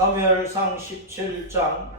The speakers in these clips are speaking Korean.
사무엘상 17장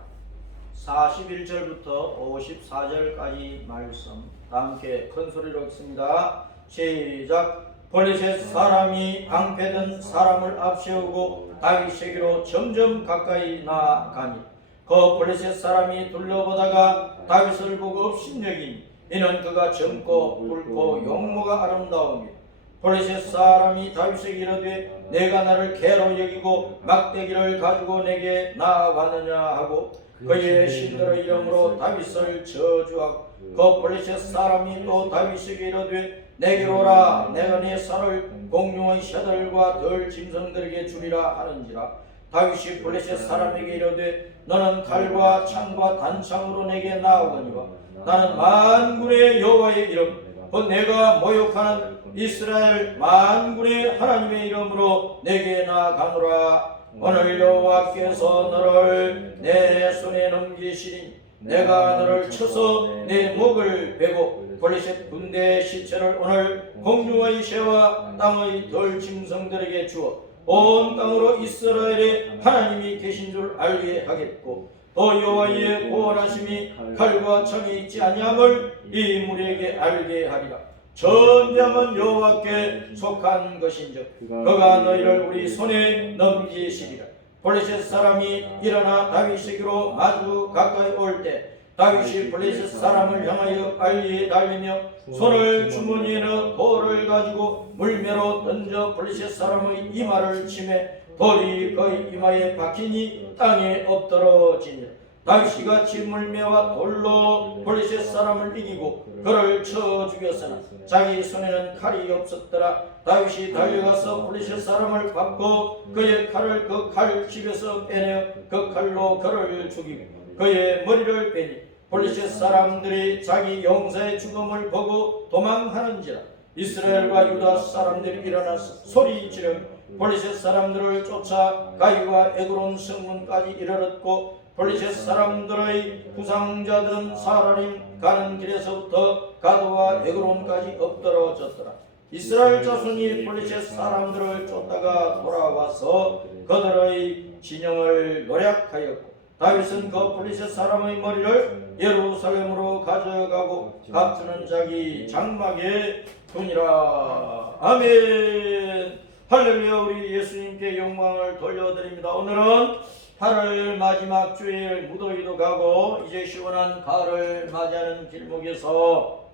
41절부터 54절까지 말씀 다 함께 큰 소리로 읽습니다. 시작. 블레셋 사람이 방패든 사람을 앞세우고 다윗에게로 점점 가까이 나아가니 그 블레셋 사람이 둘러보다가 다윗을 보고 업신여기니 이는 그가 젊고 굵고 용모가 아름다움이라. 블레셋 사람이 다윗에게 이르되 내가 나를 개로 여기고 막대기를 가지고 내게 나아왔느냐 하고 그의 신들의 이름으로 다윗을 저주하고 그 블레셋 사람이 또 다윗에게 이르되 내게로 오라 내가 네 살을 공룡의 새들과 덜 짐승들에게 주리라 하는지라. 다윗이 블레셋 사람에게 이르되 너는 칼과 창과 단창으로 내게 나오거니와 나는 만군의 여호와의 이름 곧 내가 모욕하는 이스라엘 만군의 하나님의 이름으로 내게 나아가노라. 오늘 여호와께서 너를 내 손에 넘기시니 내가 너를 쳐서 내 목을 베고 블레셋 군대의 시체를 오늘 공중의 새와 땅의 덜 짐승들에게 주어 온 땅으로 이스라엘의 하나님이 계신 줄 알게 하겠고 또 여호와의 구원하심이 칼과 창이 있지 아니함을 이 무리에게 알게 하리라. 전쟁은 여호와께 속한 것인즉 그가 너희를 우리 손에 넘기시리라. 블레셋 사람이 일어나 다윗에게로 아주 가까이 올 때 다윗이 블레셋 사람을 향하여 빨리 달리며 손을 주머니에 넣어 돌을 가지고 물매로 던져 블레셋 사람의 이마를 치매 돌이 그의 이마에 박히니 땅에 엎드러지니라. 다윗이 같이 물매와 돌로 블레셋 사람을 이기고 그를 쳐 죽였으나 자기 손에는 칼이 없었더라. 다윗이 달려가서 블레셋 사람을 밟고 그의 칼을 그 칼 집에서 빼내어 그 칼로 그를 죽이고 그의 머리를 빼니 블레셋 사람들이 자기 용사의 죽음을 보고 도망하는지라. 이스라엘과 유다 사람들이 일어나서 소리 지르며 블레셋 사람들을 쫓아 가이와 에그론 성문까지 이르렀고 블레셋 사람들의 부상자들은 사라림 가는 길에서부터 가드와 에그론까지 엎드러졌더라. 이스라엘 자손이 블레셋 사람들을 쫓다가 돌아와서 그들의 진영을 노략하였고 다윗은 그 블레셋 사람의 머리를 예루살렘으로 가져가고 값주는 자기 장막에 두니라. 아멘. 할렐루야. 우리 예수님께 영광을 돌려드립니다. 오늘은 8월 마지막 주일 무더위도 가고 이제 시원한 가을을 맞이하는 길목에서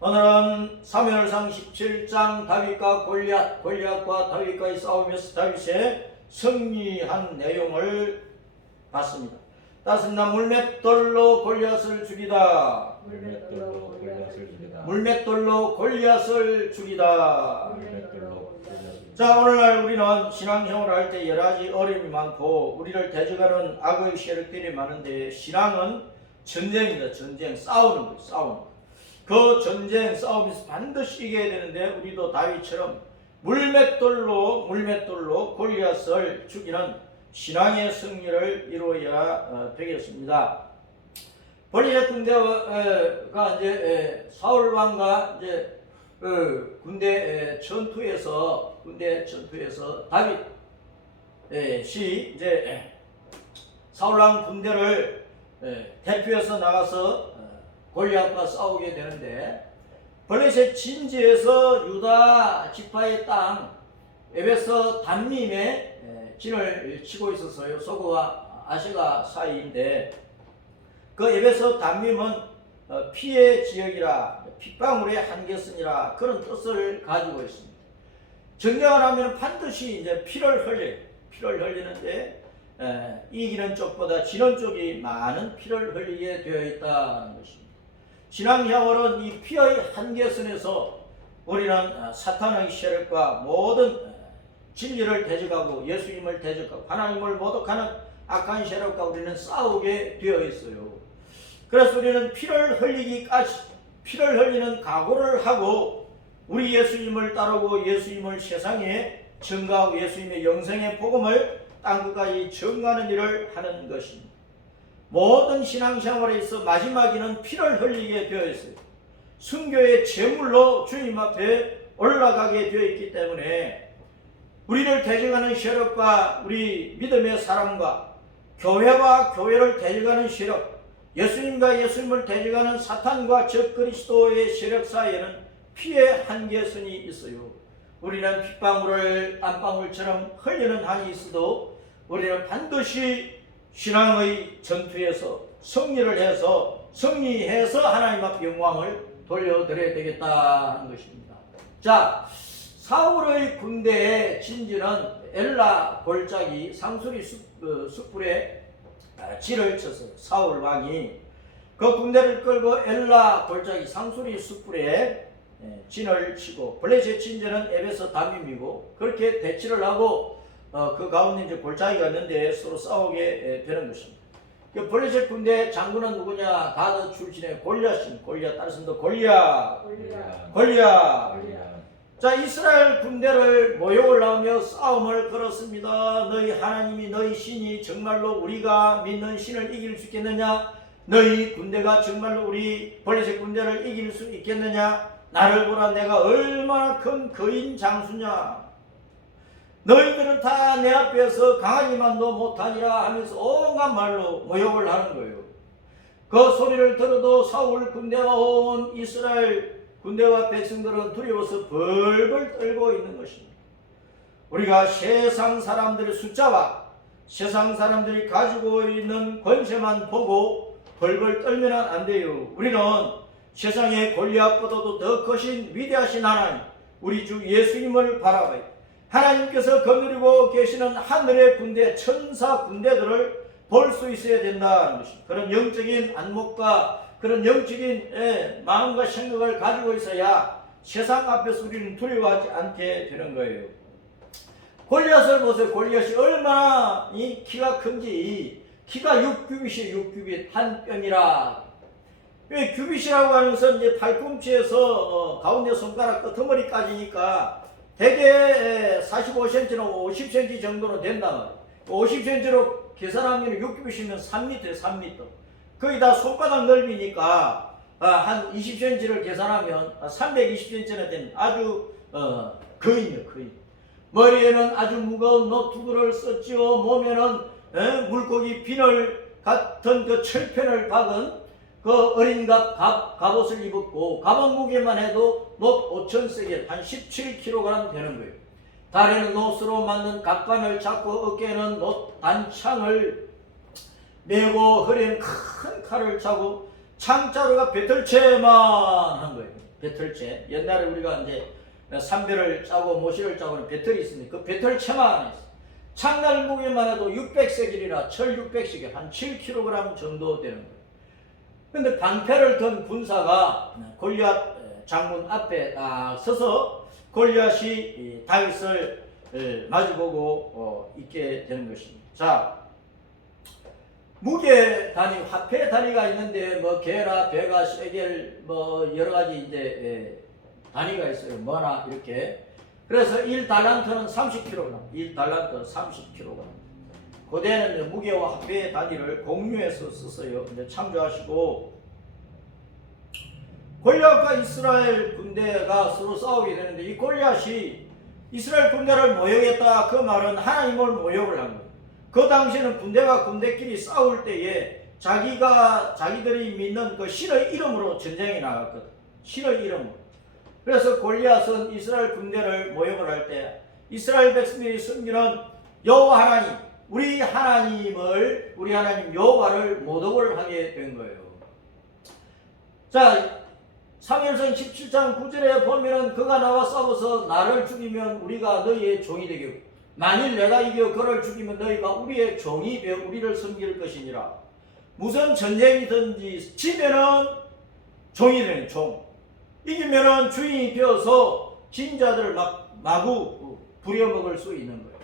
오늘은 사무엘상 17장 다윗과 골리앗과 다윗과의 싸움에서 다윗의 승리한 내용을 봤습니다. 따습니다. 물맷돌로 골리앗을 죽이다. 물맷돌로 골리앗을 죽이다. 자, 오늘날 우리는 신앙생활을 할 때 여러 가지 어려움이 많고 우리를 대적하는 악의 세력들이 많은데 신앙은 전쟁입니다. 전쟁, 싸우는 거예요. 싸우는 거. 그 전쟁, 싸움에서 반드시 이겨야 되는데 우리도 다윗처럼 물맷돌로 골리앗을 죽이는 신앙의 승리를 이루어야 되겠습니다. 블레셋 군대가 이제 사울 왕과 이제 군대 전투에서 다윗이 이제 사울 왕 군대를 대표해서 나가서 골리앗과 싸우게 되는데 블레셋 진지에서 유다 지파의 땅 에베스 담림에 진을 치고 있었어요. 소고와 아세가 사이인데 그 에베스 담림은 피의 지역이라 핏방울의 한계선이라 그런 뜻을 가지고 있습니다. 전쟁을 하면 반드시 이제 피를 흘리는데 이기는 쪽보다 지는 쪽이 많은 피를 흘리게 되어 있다는 것입니다. 신앙생활은 이 피의 한계선에서 우리는 사탄의 세력과 모든 진리를 대적하고 예수님을 대적하고 하나님을 모독하는 악한 세력과 우리는 싸우게 되어 있어요. 그래서 우리는 피를 흘리는 각오를 하고 우리 예수님을 따르고 예수님을 세상에 증거하고 예수님의 영생의 복음을 땅끝까지 증거하는 일을 하는 것입니다. 모든 신앙생활에 있어 마지막에는 피를 흘리게 되어 있어요. 순교의 제물로 주님 앞에 올라가게 되어 있기 때문에 우리를 대적하는 세력과 우리 믿음의 사람과 교회와 교회를 대적하는 세력, 예수님과 예수님을 대적하는 사탄과 적 그리스도의 세력 사이에는 피의 한계선이 있어요. 우리는 핏방울을 땀방울처럼 흘리는 한이 있어도 우리는 반드시 신앙의 전투에서 승리해서 하나님 앞 영광을 돌려드려야 되겠다 하는 것입니다. 자, 사울의 군대의 진지는 엘라 골짜기 상수리 숯불에 진을 쳤어요. 사울 왕이 그 군대를 끌고 엘라 골짜기 상수리 숯불에 진을 치고, 블레셋 진제는 에베스 담임이고, 그렇게 대치를 하고 그 가운데 이제 골짜기가 있는데 서로 싸우게 되는 것입니다. 그 블레셋 군대 장군은 누구냐? 가드 출신의 골리앗입니다. 골리앗, 따라서 골리앗. 자, 이스라엘 군대를 모욕을 하며 싸움을 걸었습니다. 너희 하나님이, 너희 신이 정말로 우리가 믿는 신을 이길 수 있겠느냐? 너희 군대가 정말로 우리 블레셋 군대를 이길 수 있겠느냐? 나를 보라, 내가 얼마나 큰 거인 장수냐? 너희들은 다 내 앞에서 강하기만도 못하니라 하면서 온갖 말로 모욕을 하는 거예요. 그 소리를 들어도 사울 군대와 온 이스라엘 군대와 백성들은 두려워서 벌벌 떨고 있는 것입니다. 우리가 세상 사람들의 숫자와 세상 사람들이 가지고 있는 권세만 보고 벌벌 떨면 안 돼요. 우리는 세상의 골리앗보다도 더 크신 위대하신 하나님, 우리 주 예수님을 바라봐요. 하나님께서 거느리고 계시는 하늘의 군대, 천사 군대들을 볼 수 있어야 된다는 것입니다. 그런 영적인 안목과 그런 영적인 마음과 생각을 가지고 있어야 세상 앞에서 우리는 두려워하지 않게 되는 거예요. 골리앗을 보세요. 골리앗이 얼마나 이 키가 큰지. 키가 6규빗이에요. 6규빗 한 뼘이라. 규빗이라고 하면서 이제 팔꿈치에서 가운데 손가락 끄트머리까지니까 대개 45cm나 50cm 정도는 된단 말이에요. 50cm로 계산하면 6규빗이면 3m예요. 3m. 거의 다 손바닥 넓이니까 한 20cm를 계산하면 320cm나 되는 아주 거인이에요. 거인. 머리에는 아주 무거운 노트북을 썼지요. 몸에는 물고기 비늘 같은 그 철편을 박은 그 어린 갑옷을 입었고, 갑옷 무게만 해도 놋 5,000세겔, 한 17kg 되는 거예요. 다리는 놋으로 만든 각관을 잡고 어깨에는 놋 단창을 메고 허리에는 큰 칼을 차고 창자루가 배틀채만 한 거예요. 배틀채. 옛날에 우리가 이제 삼배를 짜고 모시를 짜고는 배틀이 있습니다. 그 배틀채만 했어요. 창날 무게만 해도 600세겔이나 철 600세겔, 한 7kg 정도 되는 거예요. 근데 방패를 든 군사가 골리앗 장군 앞에 딱 서서 골리앗이 다윗을 마주보고 있게 되는 것입니다. 자, 무게 단위, 화폐 단위가 있는데 뭐 게라, 베가, 세겔 뭐 여러 가지 이제 단위가 있어요. 뭐나 이렇게. 그래서 1달란트는 30kg, 1달란트 30kg. 고대에는 무게와 화폐의 단위를 공유해서 썼어요. 이제 참조하시고, 골리앗과 이스라엘 군대가 서로 싸우게 되는데, 이 골리앗이 이스라엘 군대를 모욕했다. 그 말은 하나님을 모욕을 한 거예요. 그 당시에는 군대와 군대끼리 싸울 때에 자기들이 믿는 그 신의 이름으로 전쟁에 나갔거든. 신의 이름으로. 그래서 골리앗은 이스라엘 군대를 모욕을 할 때 이스라엘 백성들이 숨기는 여호와 하나님, 우리 하나님 여호와를 모독을 하게 된 거예요. 자, 사무엘상 17장 9절에 보면은 그가 나와 싸워서 나를 죽이면 우리가 너희의 종이 되겠고, 만일 내가 이겨 그를 죽이면 너희가 우리의 종이 되어 우리를 섬길 것이니라. 무슨 전쟁이든지 지면은 종이 되는 종, 이기면은 주인이 되어서 진자들을 마구 부려먹을 수 있는 거예요.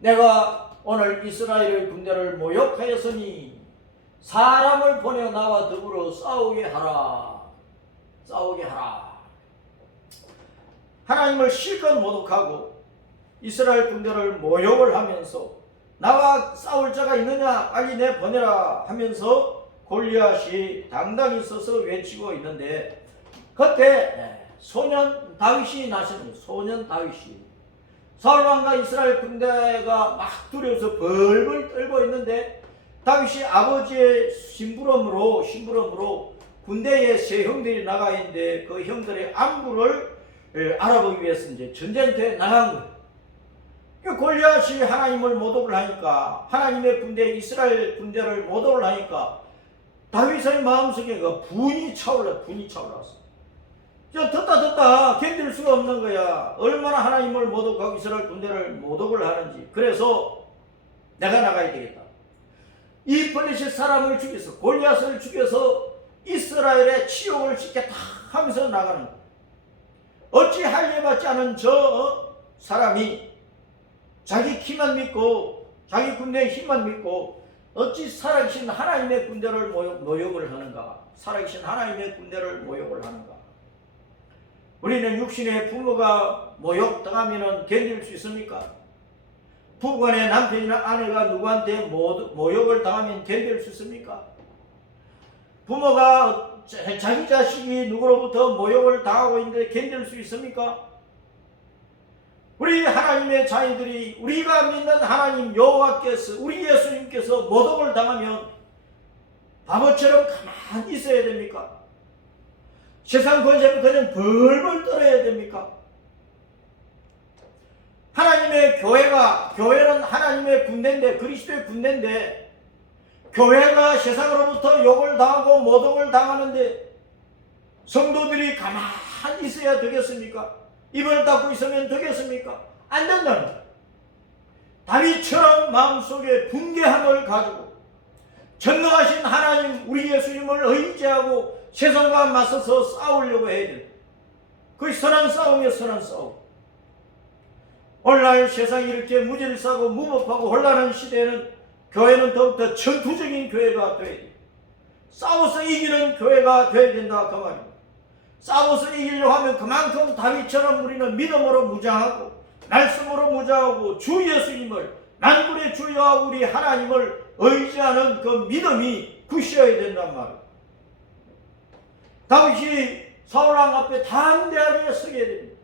내가 오늘 이스라엘의 군대를 모욕하였으니 사람을 보내 나와 더불어 싸우게 하라. 하나님을 실컷 모독하고 이스라엘 군대를 모욕을 하면서 나와 싸울 자가 있느냐, 빨리 내보내라 하면서 골리앗이 당당히 서서 외치고 있는데, 그때 소년 다윗이 나섭니다. 소년 다윗이. 사울왕과 이스라엘 군대가 막 두려워서 벌벌 떨고 있는데 다윗이 아버지의 심부름으로 군대에 세 형들이 나가 있는데 그 형들의 안부를 알아보기 위해서 이제 전쟁터에 나간 거예요. 골리앗이 하나님을 모독을 하니까, 하나님의 군대 이스라엘 군대를 모독을 하니까 다윗의 마음속에 그 분이 차올랐어. 듣다 견딜 수가 없는 거야. 얼마나 하나님을 모독하고 이스라엘 군대를 모독을 하는지. 그래서 내가 나가야 되겠다. 이 블레셋 사람을 죽여서, 골리앗을 죽여서 이스라엘의 치욕을 씻겠다 하면서 나가는 거야. 어찌 할례받지 않은 저 사람이 자기 키만 믿고 자기 군대의 힘만 믿고 어찌 살아계신 하나님의 군대를 모욕을 하는가? 살아계신 하나님의 군대를 모욕을 하는가? 우리는 육신의 부모가 모욕당하면 견딜 수 있습니까? 부부간의 남편이나 아내가 누구한테 모욕을 당하면 견딜 수 있습니까? 부모가 자기 자식이 누구로부터 모욕을 당하고 있는데 견딜 수 있습니까? 우리 하나님의 자녀들이 우리가 믿는 하나님 여호와께서, 우리 예수님께서 모독을 당하면 바보처럼 가만히 있어야 됩니까? 세상 권세를 그냥 벌벌 떨어야 됩니까? 하나님의 교회는 하나님의 군대인데, 그리스도의 군대인데, 교회가 세상으로부터 욕을 당하고 모독을 당하는데 성도들이 가만히 있어야 되겠습니까? 입을 닫고 있으면 되겠습니까? 안 된다는 거예요. 다윗처럼 마음속에 분개함을 가지고 전능하신 하나님 우리 예수님을 의지하고 세상과 맞서서 싸우려고 해야 돼요. 그 선한 싸움이에요. 선한 싸움. 오늘날 세상이 이렇게 무질서하고 무법하고 혼란한 시대에는 교회는 더욱더 전투적인 교회가 되어야 돼요. 싸워서 이기는 교회가 되어야 된다 그 말입니다. 싸워서 이기려고 하면 그만큼 다윗처럼 우리는 믿음으로 무장하고 말씀으로 무장하고 주 예수님을, 만군의 주여 우리 하나님을 의지하는 그 믿음이 굳혀야 된단 말이에요. 다윗이 사울왕 앞에 담대하게 서게 됩니다.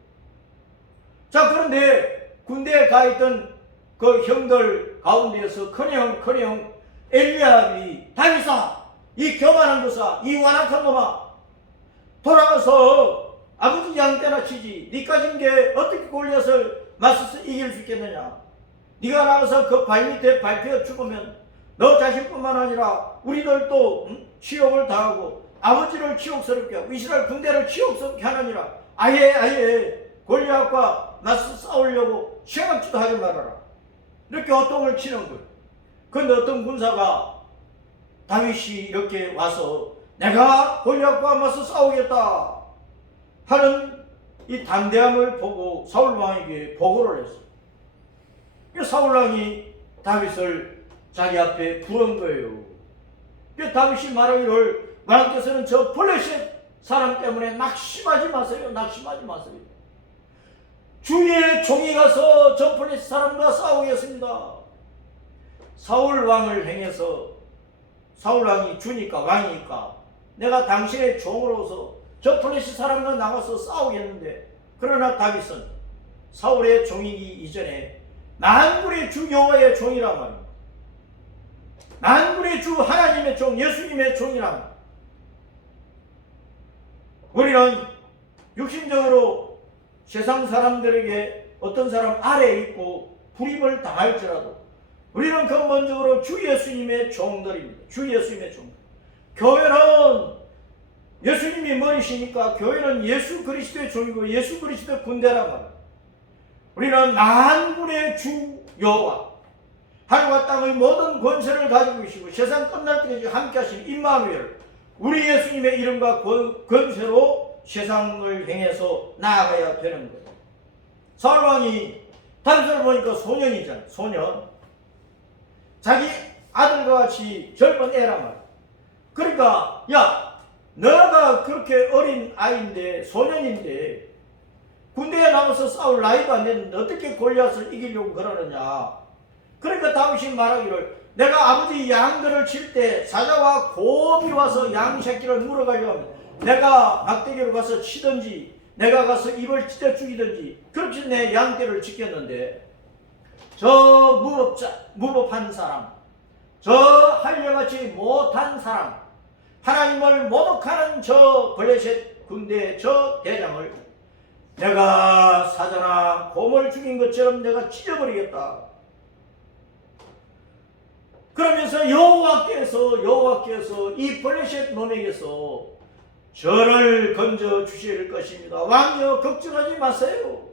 자, 그런데 군대에 가 있던 그 형들 가운데에서 커녕 엘리압이 다윗아, 이 교만한 것아, 이 완악한 놈아, 돌아가서 아버지 양떼나 치지. 네가 진 게 어떻게 골리앗을 맞서서 이길 수 있겠느냐. 네가 나가서 그 발밑에 밟혀 죽으면 너 자신뿐만 아니라 우리들도 치욕을 당하고 아버지를 치욕스럽게 하고 이스라엘 군대를 치욕스럽게 하느니라. 아예 골리앗과 맞서 싸우려고 생각지도 하지 말아라. 이렇게 호통을 치는 거예요. 그런데 어떤 군사가 다윗이 이렇게 와서 내가 골리앗과 맞서 싸우겠다 하는 이 담대함을 보고 사울왕에게 보고를 했어요. 사울왕이 다윗을 자기 앞에 부른 거예요. 다윗이 말하기를, 왕께서는 저 블레셋 사람 때문에 낙심하지 마세요. 낙심하지 마세요. 주의 종이 가서 저 블레셋 사람과 싸우겠습니다. 사울왕을 행해서, 사울왕이 주니까 왕이니까 내가 당신의 종으로서 저 블레셋 사람과 나가서 싸우겠는데, 그러나 다윗은 사울의 종이기 이전에 만군의 주 여호와의 종이란 말입니다. 만군의 주 하나님의 종, 예수님의 종이란 말입니다. 우리는 육신적으로 세상 사람들에게 어떤 사람 아래에 있고 불임을 당할지라도 우리는 근본적으로 주 예수님의 종들입니다. 주 예수님의 종들. 교회는 예수님이 머리시니까 교회는 예수 그리스도의 종이고 예수 그리스도의 군대란 말이에요. 우리는 만군의 주 여호와, 하늘과 땅의 모든 권세를 가지고 계시고 세상 끝날 때까지 함께 하신 임마누엘, 우리 예수님의 이름과 권세로 세상을 행해서 나아가야 되는 거예요. 사울왕이 다윗을 보니까 소년이잖아요. 소년. 자기 아들과 같이 젊은 애란 말이에요. 그러니까 야, 너가 그렇게 어린 아이인데, 소년인데 군대에 나가서 싸울 나이도 안 됐는데 어떻게 골리앗을 이기려고 그러느냐. 그러니까 다윗이 말하기를, 내가 아버지 양들을 칠 때 사자와 곰이 와서 양 새끼를 물어가려고 하면 내가 막대기로 가서 치든지 내가 가서 입을 찢어 죽이든지 그렇게 내 양떼를 지켰는데 저 무법한 사람, 저 한려같이 못한 사람, 하나님을 모독하는 저 블레셋 군대 저 대장을 내가 사자나 곰을 죽인 것처럼 내가 찢어버리겠다. 그러면서 여호와께서 이 블레셋 놈에게서 저를 건져 주실 것입니다. 왕이여 걱정하지 마세요.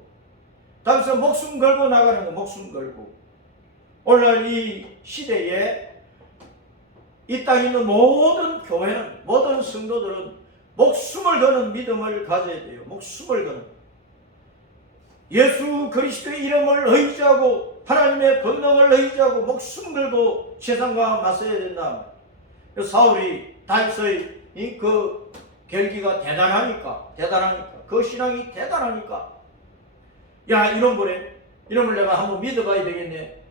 다윗은 목숨 걸고 나가는 거, 목숨 걸고. 오늘날 이 시대에 이 땅에 있는 모든 교회는, 모든 성도들은 목숨을 거는 믿음을 가져야 돼요. 목숨을 거는. 예수 그리스도의 이름을 의지하고 하나님의 권능을 의지하고 목숨 걸고 세상과 맞서야 된다. 사울이 다윗의 그 결기가 대단하니까 그 신앙이 대단하니까 야 이놈을 내가 한번 믿어봐야 되겠네.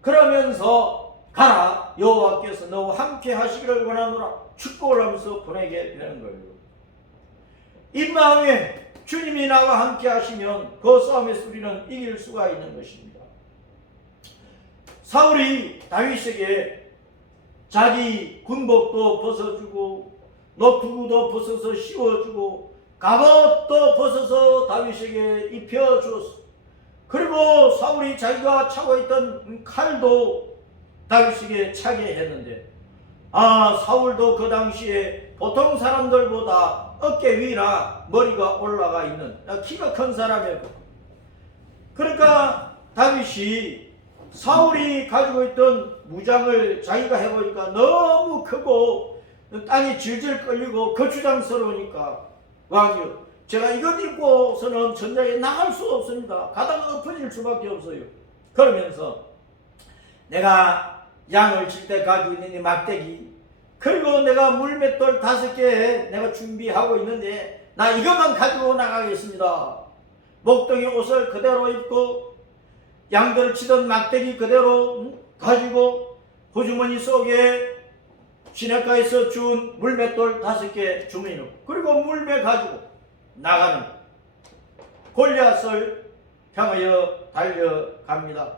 그러면서 가라 여호와께서 너와 함께 하시기를 원하노라 축복을 하면서 보내게 되는 거예요. 이 마음에 주님이 나와 함께 하시면 그 싸움에서 우리는 이길 수가 있는 것입니다. 사울이 다윗에게 자기 군복도 벗어주고 노투구도 벗어서 씌워주고 갑옷도 벗어서 다윗에게 입혀주었어. 그리고 사울이 자기가 차고 있던 칼도 다윗에게 차게 했는데 사울도 그 당시에 보통 사람들보다 어깨 위나 머리가 올라가 있는 키가 큰 사람이었고, 그러니까 다윗이 사울이 가지고 있던 무장을 자기가 해보니까 너무 크고 땅이 질질 끌리고 거추장스러우니까 왕이요 제가 이것 입고서는 전장에 나갈 수 없습니다. 가다가 엎어질 수밖에 없어요. 그러면서 내가 양을 칠 때 가지고 있는 이 막대기, 그리고 내가 물맷돌 5개 내가 준비하고 있는데 나 이것만 가지고 나가겠습니다. 목동이 옷을 그대로 입고 양들을 치던 막대기 그대로 가지고 호주머니 속에 시냇가에서 준 물맷돌 5개 주머니 넣고 그리고 물매 가지고 나가는 골리앗을 향하여 달려갑니다.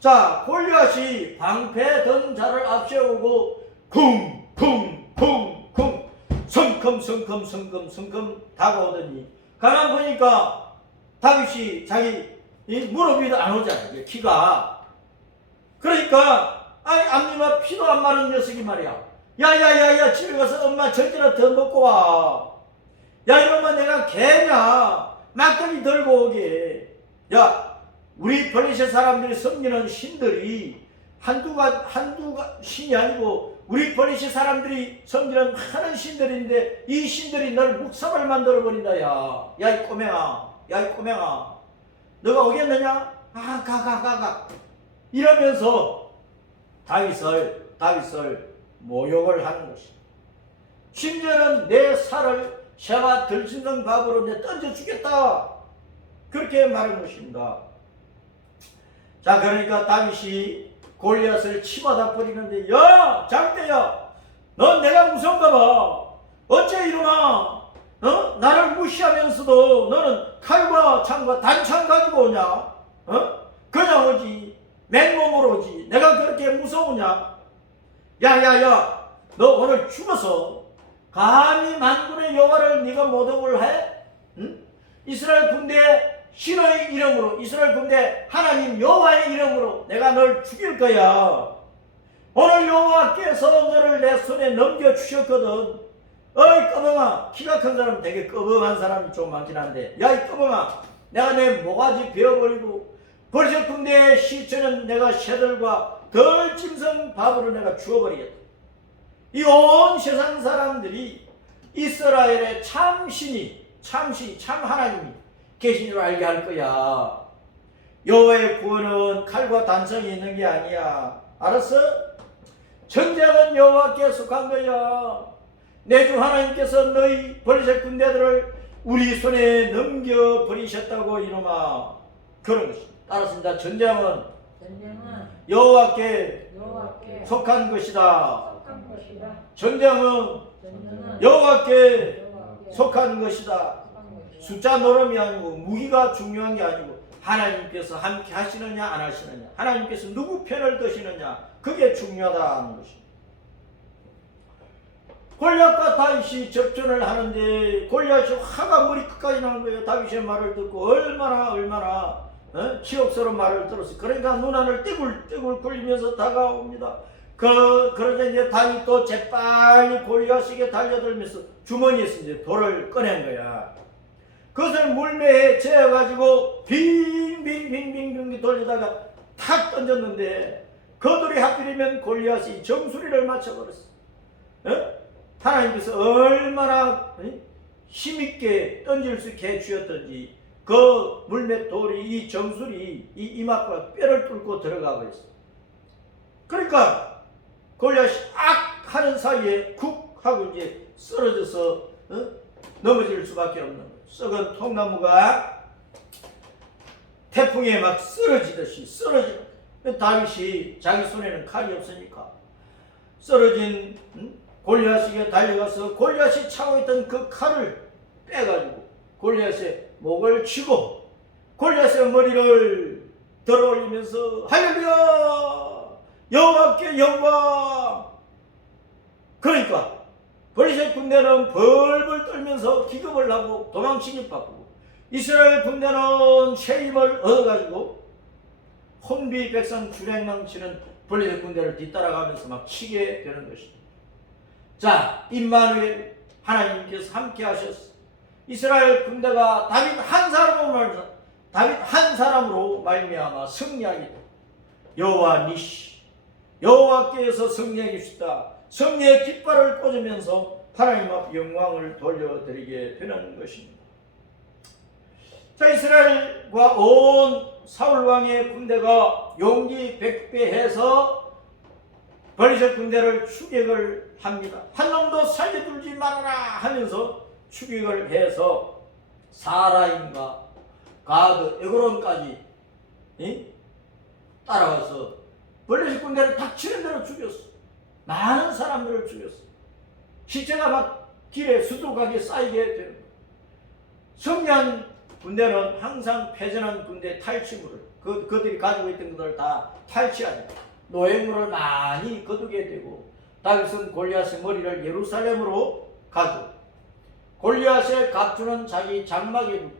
자, 골리앗이 방패 든 자를 앞세우고 쿵쿵쿵쿵 성큼성큼성큼성큼 다가오더니 가만 보니까 다윗이 자기 무릎 위도 안 오잖아요. 키가. 그러니까 앞니가 피도 안 마른 녀석이 말이야. 야야야야 집에 가서 엄마 절대나 더 먹고 와. 야 이놈아 내가 개냐 막걸리 들고 오게. 야 우리 블레셋 사람들이 섬기는 신들이 한두가 신이 아니고 우리 블레셋 사람들이 섬기는 많은 신들인데 이 신들이 널 묵사발 만들어 버린다. 야 이 꼬맹아 너가 오겠느냐? 가 이러면서 다윗을 모욕을 하는 것입니다. 심지어는 내 살을 샤가 들신던 밥으로 내 던져주겠다 그렇게 말한 것입니다. 자 그러니까 다윗이 골리앗을 치받아 버리는데 야 장대야 넌 내가 무서운가 봐. 어째 이러나 나를 무시하면서도 너는 칼과 창과 단창 가지고 오냐? 그냥 오지 맨몸으로 오지 내가 그렇게 무서우냐? 야야야 너 오늘 죽어서 감히 만군의 여호와를 네가 모독을 해? 응? 이스라엘 군대 신의 이름으로 이스라엘 군대 하나님 여호와의 이름으로 내가 널 죽일 거야. 오늘 여호와께서 너를 내 손에 넘겨주셨거든. 어이 꺼벙아 키가 큰 사람 되게 꺼벙한 사람이 좀 많긴 한데 야 이 꺼벙아 내가 내 모가지 베어버리고 블레셋 군대의 시체는 내가 새들과 덜짐승 밥으로 내가 주어버리겠다. 이 온 세상 사람들이 이스라엘의 참 하나님이 계신 줄 알게 할 거야. 여호와의 구원은 칼과 단성이 있는 게 아니야. 알았어? 전쟁은 여호와께 속한 거야. 내 주 하나님께서 너희 블레셋 군대들을 우리 손에 넘겨버리셨다고 이놈아. 그런 것입니다. 따랐습니다. 전쟁은 여호와께 속한 것이다. 전쟁은 여호와께 속한 것이다. 숫자 노름이 아니고 무기가 중요한 게 아니고 하나님께서 함께 하시느냐 안 하시느냐, 하나님께서 누구 편을 드시느냐, 그게 중요하다는 것입니다. 골리앗과 다윗이 접전을 하는데 골리앗이 화가 머리 끝까지 나는 거예요. 다윗의 말을 듣고 얼마나 치욕스러운 말을 들었어요. 그러니까 눈안을 떼굴떼굴 굴리면서 다가옵니다. 그러자 이제 다윗도 재빨리 골리앗에게 달려들면서 주머니에서 이제 돌을 꺼낸 거야. 그것을 물매에 재어가지고 빙빙빙빙 돌리다가 탁 던졌는데 그 돌이 하필이면 골리앗이 정수리를 맞춰버렸어. 하나님께서 얼마나 힘있게 던질 수 있게 해주셨던지 그 물맷돌이 이 정수리 이 이마과 뼈를 뚫고 들어가 버렸어. 그러니까 골리앗이 악 하는 사이에 쿡 하고 이제 쓰러져서 넘어질 수밖에 없는 거예요. 썩은 통나무가 태풍에 막 쓰러지듯이 쓰러지는 거예요. 다윗이 자기 손에는 칼이 없으니까 쓰러진 골리앗에게 달려가서 골리앗이 차고 있던 그 칼을 빼가지고 골리앗의 목을 치고 골리앗의 머리를 들어올리면서 할렐루야 여호와께 영광. 그러니까 블레셋 군대는 벌벌 떨면서 기겁을 하고 도망치기 바쁘고 이스라엘 군대는 새 힘을 얻어가지고 혼비 백성 주랭망치는 블레셋 군대를 뒤따라가면서 막 치게 되는 것입니다. 자, 임마누엘 하나님께서 함께 하셨어. 이스라엘 군대가 다윗 한 사람으로 말미암아 승리하게 돼. 여호와 니시 여호와께서 승리해 주시다. 승리의 깃발을 꽂으면서 하나님 앞 영광을 돌려드리게 되는 것입니다. 자, 이스라엘과 온 사울왕의 군대가 용기 백배해서 블레셋 군대를 추격을 합니다. 한 놈도 살려둘지 말아라 하면서 추격을 해서 사라임과 가드, 에그론까지 따라가서 블레셋 군대를 닥치는 대로 죽였어. 많은 사람들을 죽였어. 시체가 막 길에 수두룩하게 쌓이게 되는 거예요. 승리한 군대는 항상 패전한 군대의 탈취물을 그들이 가지고 있던 것을 다 탈취하니까 노예물을 많이 거두게 되고 다윗은 골리앗의 머리를 예루살렘으로 가고 골리앗의 갑주는 자기 장막에 두고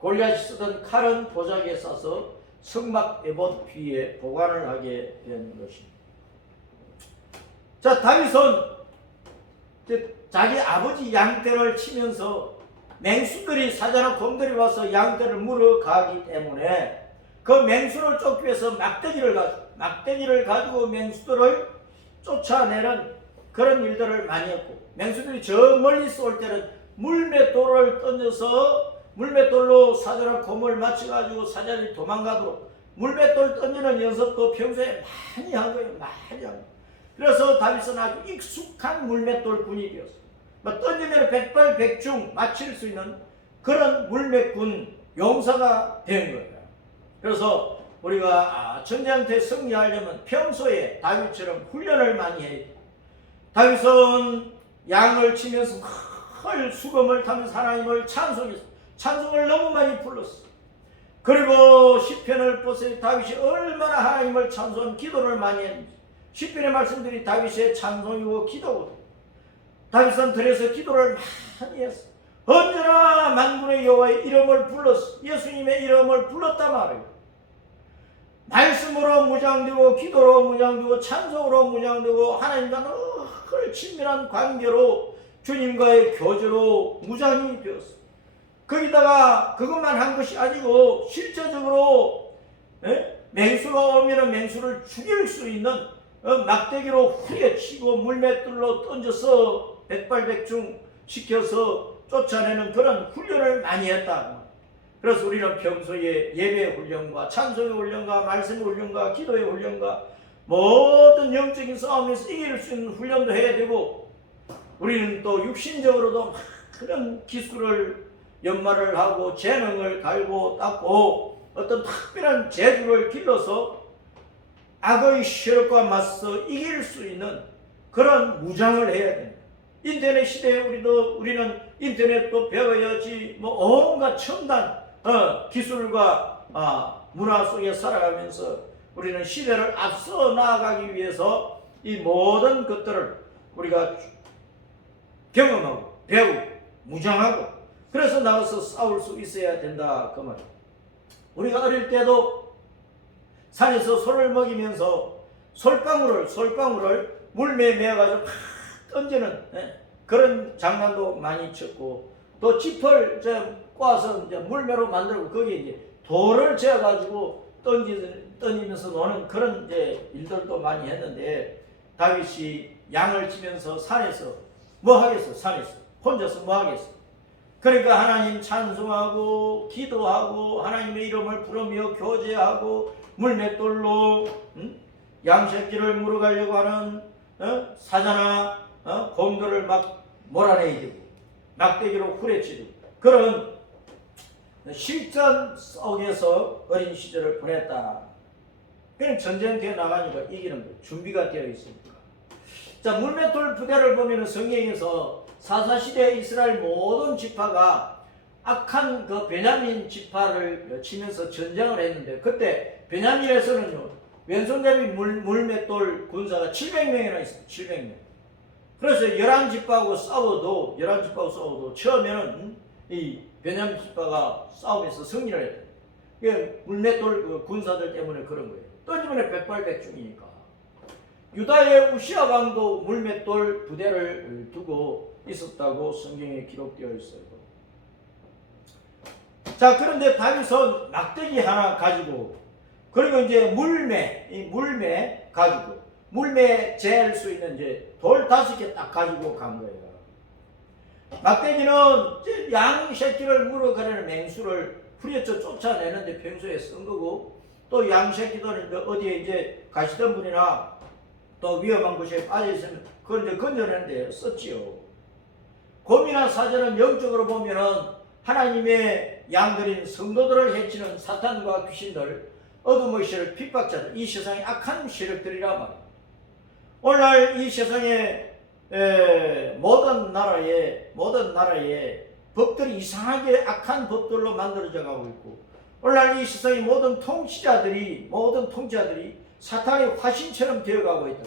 골리앗이 쓰던 칼은 보자기에 싸서 성막 에봇 뒤에 보관을 하게 된 것입니다. 자, 다윗은 자기 아버지 양떼를 치면서 맹수들이 사자나 곰들이 와서 양떼를 물어가기 때문에 그 맹수를 쫓기 위해서 막대기를 가지고 맹수들을 쫓아내는 그런 일들을 많이 했고 맹수들이 저 멀리서 올 때는 물맷돌을 던져서 물맷돌로 사자나 곰을 맞춰가지고 사자들이 도망가도록 물맷돌 던지는 연습도 평소에 많이 한 거예요. 많이 한 거예요. 그래서 다윗은 아주 익숙한 물맷돌 군이 되었어요. 던지면 백발백중 맞힐 수 있는 그런 물맷군 용사가 된 거예요. 그래서 우리가 전쟁한테 승리하려면 평소에 다윗처럼 훈련을 많이 해야 돼요. 다윗은 양을 치면서 큰 수금을 타면서 하나님을 찬송했어요. 찬송을 너무 많이 불렀어요. 그리고 시편을 보세요. 다윗이 얼마나 하나님을 찬송한 기도를 많이 했는지. 시편의 말씀들이 다윗의 찬송이고 기도거든요. 다윗은 들에서 기도를 많이 했어요. 언제나 만군의 여호와의 이름을 불렀어. 예수님의 이름을 불렀단 말이에요. 말씀으로 무장되고 기도로 무장되고 찬송으로 무장되고 하나님과 늘 친밀한 관계로 주님과의 교제로 무장이 되었어. 거기다가 그것만 한 것이 아니고 실제적으로 맹수가 오면 맹수를 죽일 수 있는 막대기로 후려치고 물맷돌로 던져서 백발백중 시켜서 쫓아내는 그런 훈련을 많이 했다. 그래서 우리는 평소에 예배의 훈련과 찬송의 훈련과 말씀의 훈련과 기도의 훈련과 모든 영적인 싸움에서 이길 수 있는 훈련도 해야 되고 우리는 또 육신적으로도 그런 기술을 연마를 하고 재능을 갈고 닦고 어떤 특별한 재주를 길러서 악의 세력과 맞서 이길 수 있는 그런 무장을 해야 됩니다. 인터넷 시대에 우리는 인터넷도 배워야지 뭐 온갖 첨단 기술과 문화 속에 살아가면서 우리는 시대를 앞서 나아가기 위해서 이 모든 것들을 우리가 경험하고 배우고 무장하고 그래서 나가서 싸울 수 있어야 된다 그 말이에요. 우리가 어릴 때도 산에서 솔을 먹이면서 솔방울을 물매에 매어가지고 막 던지는 그런 장난도 많이 쳤고 또 짚을 꼬아서 이제 물매로 만들고 거기에 이제 돌을 재어가지고 던지면서 노는 그런 이제 일들도 많이 했는데 다윗이 양을 치면서 산에서 뭐 하겠어? 산에서 혼자서 뭐 하겠어? 그러니까 하나님 찬송하고 기도하고 하나님의 이름을 부르며 교제하고 물맷돌로 양새끼를 물어가려고 하는 사자나 곰들을 막 몰아내야 되고 막대기로 후려치고 그런 실전 속에서 어린 시절을 보냈다. 그냥 전쟁터에 나가니까 이기는 거 준비가 되어 있으니까. 자, 물맷돌 부대를 보면 성경에서 사사시대 이스라엘 모든 지파가 악한 그 베냐민 지파를 치면서 전쟁을 했는데 그때 베냐민에서는요 왼손잡이 물맷돌 군사가 700명이나 있어요. 700명. 그래서 11지파하고 싸워도 처음에는 이 베냐민 지파가 싸움에서 승리를 했다. 이게 물맷돌 군사들 때문에 그런 거예요. 던지면 백발백중이니까. 유다의 우시아 왕도 물맷돌 부대를 두고 있었다고 성경에 기록되어 있어요. 자, 그런데 다윗은 막대기 하나 가지고 그리고 이제 물매 가지고 물매 잴 수 있는 이제 돌 5개 딱 가지고 간 거예요. 막대기는 양 새끼를 물어가려는 맹수를 후려쳐 쫓아내는데 평소에 쓴 거고 또 양 새끼들은 어디에 이제 가시던 분이나 또 위험한 곳에 빠져 있으면 그걸 이제 건져내는데 썼지요. 곰이나 사자는 영적으로 보면은 하나님의 양들인 성도들을 해치는 사탄과 귀신들, 어둠의 세력, 핍박자들, 이 세상의 악한 세력들이란 말이에요. 오늘날 이 세상의 모든 나라의 법들이 이상하게 악한 법들로 만들어져 가고 있고 오늘날 이 세상의 모든 통치자들이 사탄의 화신처럼 되어가고 있다.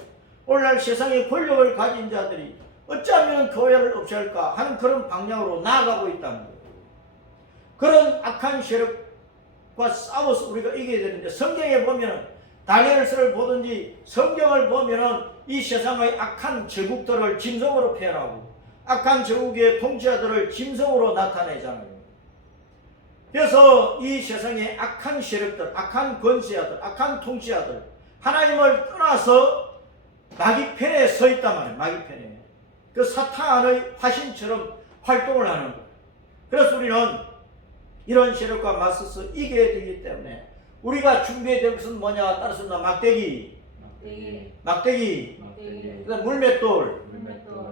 오늘날 세상의 권력을 가진 자들이 어쩌면 교회를 없앨까 하는 그런 방향으로 나아가고 있다는 거예요. 그런 악한 세력과 싸워서 우리가 이겨야 되는데 성경에 보면은 다니엘서를 보든지 성경을 보면은 이 세상의 악한 제국들을 짐승으로 표현하고 악한 제국의 통치자들을 짐승으로 나타내잖아요. 그래서 이 세상의 악한 세력들, 악한 권세자들, 악한 통치자들 하나님을 떠나서 마귀 편에 서 있단 말이에요. 마귀 편에. 그 사탄의 화신처럼 활동을 하는 거예요. 그래서 우리는 이런 세력과 맞서서 이겨야 되기 때문에 우리가 준비해야 될 것은 뭐냐 따라서 막대기, 그다음 물맷돌,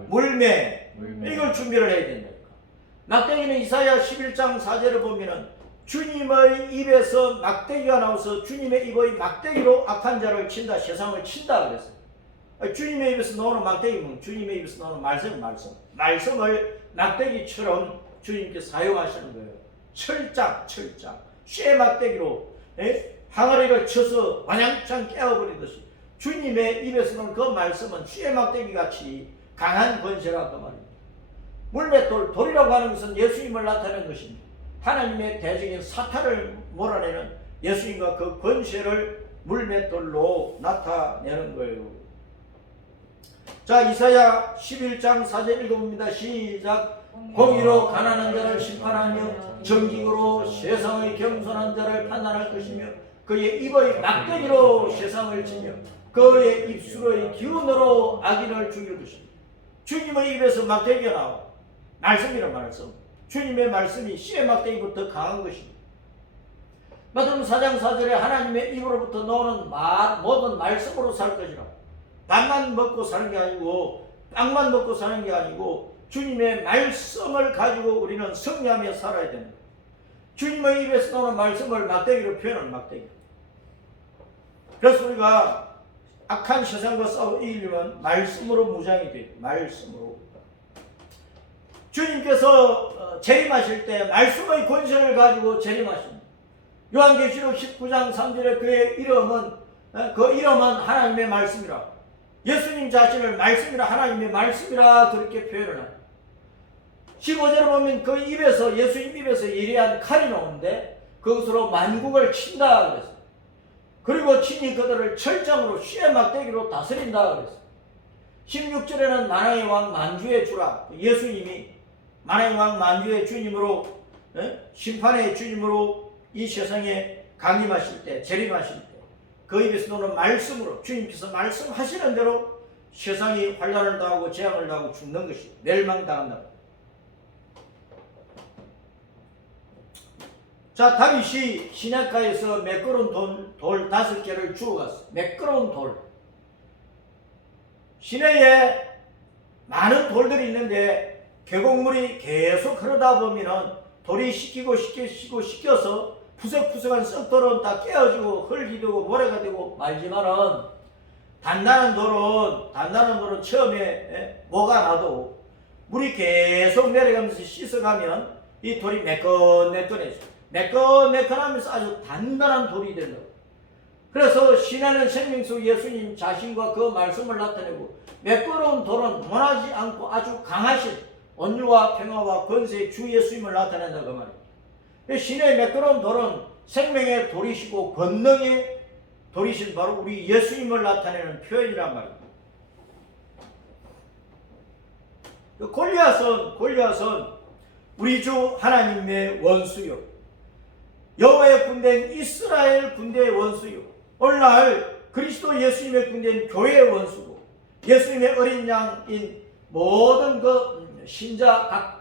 물매 이걸 준비를 해야 된다니까. 막대기는 이사야 11장 4절을 보면은 주님의 입에서 막대기가 나와서 주님의 입의 막대기로 악한 자를 친다, 세상을 친다 그랬어요. 주님의 입에서 나오는 막대기는 주님의 입에서 나오는 말씀을 막대기처럼 주님께 사용하시는 거예요. 철장, 쇠 막대기로 항아리를 쳐서 완양창 깨어버리듯이 주님의 입에서 나오는 그 말씀은 쇠 막대기 같이 강한 권세가 그 말입니다. 물맷돌, 돌이라고 하는 것은 예수님을 나타내는 것입니다. 하나님의 대적인 사탄을 몰아내는 예수님과 그 권세를 물맷돌로 나타내는 거예요. 자, 이사야 11장 4절 읽어봅니다. 시작. 공의로 가난한 자를 심판하며 정직으로 세상의 겸손한 자를 판단할 것이며 그의 입의 막대기로 세상을 치며 그의 입술의 기운으로 악인을 죽일 것입니다. 주님의 입에서 막대기가 나와. 말씀이란 말씀. 주님의 말씀이 씨의 막대기부터 강한 것입니다. 마태복음 4장 4절에 하나님의 입으로부터 나오는 모든 말씀으로 살 것이라. 밥만 먹고 사는 게 아니고 빵만 먹고 사는 게 아니고 주님의 말씀을 가지고 우리는 승리하며 살아야 됩니다. 주님의 입에서 나오는 말씀을 막대기로 표현하는 막대기. 그래서 우리가 악한 세상과 싸워 이기려면 말씀으로 무장이 돼요. 말씀으로. 주님께서 재림하실 때 말씀의 권세를 가지고 재림하십니다. 요한계시록 19장 3절에 그의 이름은 그 이름은 하나님의 말씀이라. 예수님 자신을 말씀이라, 하나님의 말씀이라 그렇게 표현을 합니다. 15절에 보면 그 입에서, 예수님 입에서 예리한 칼이 나오는데 그것으로 만국을 친다 그랬어요. 그리고 친히 그들을 철장으로 쇠 막대기로 다스린다 그랬어요. 16절에는 만왕의 왕 만주의 주라. 예수님이 만왕의 왕 만주의 주님으로, 심판의 주님으로 이 세상에 강림하실 때, 재림하실 때 그 입에서 나오는 말씀으로, 주님께서 말씀하시는 대로 세상이 환난을 당하고 재앙을 당하고 죽는 것이 멸망당한다. 자, 다윗이 시냇가에서 매끄러운 돌 5개를 주워갔어. 매끄러운 돌. 시내에 많은 돌들이 있는데 계곡물이 계속 흐르다 보면은 돌이 식혀서 푸석푸석한 썩돌은 다 깨어지고 흙이 되고 모래가 되고 말지만은 단단한 돌은 처음에 뭐가 나도 물이 계속 내려가면서 씻어가면 이 돌이 매끈매끈해져. 매끈매끈하면서 아주 단단한 돌이 된다고. 그래서 신에는 생명수 예수님 자신과 그 말씀을 나타내고, 매끄러운 돌은 원하지 않고 아주 강하신 온유와 평화와 권세의 주 예수님을 나타낸다 그 말입니다. 신의 매끄러운 돌은 생명의 돌이시고 권능의 돌이신 바로 우리 예수님을 나타내는 표현이란 말입니다. 골리앗은 우리 주 하나님의 원수요, 여호와의 군대인 이스라엘 군대의 원수요, 오늘날 그리스도 예수님의 군대인 교회의 원수고, 예수님의 어린 양인 모든 그 신자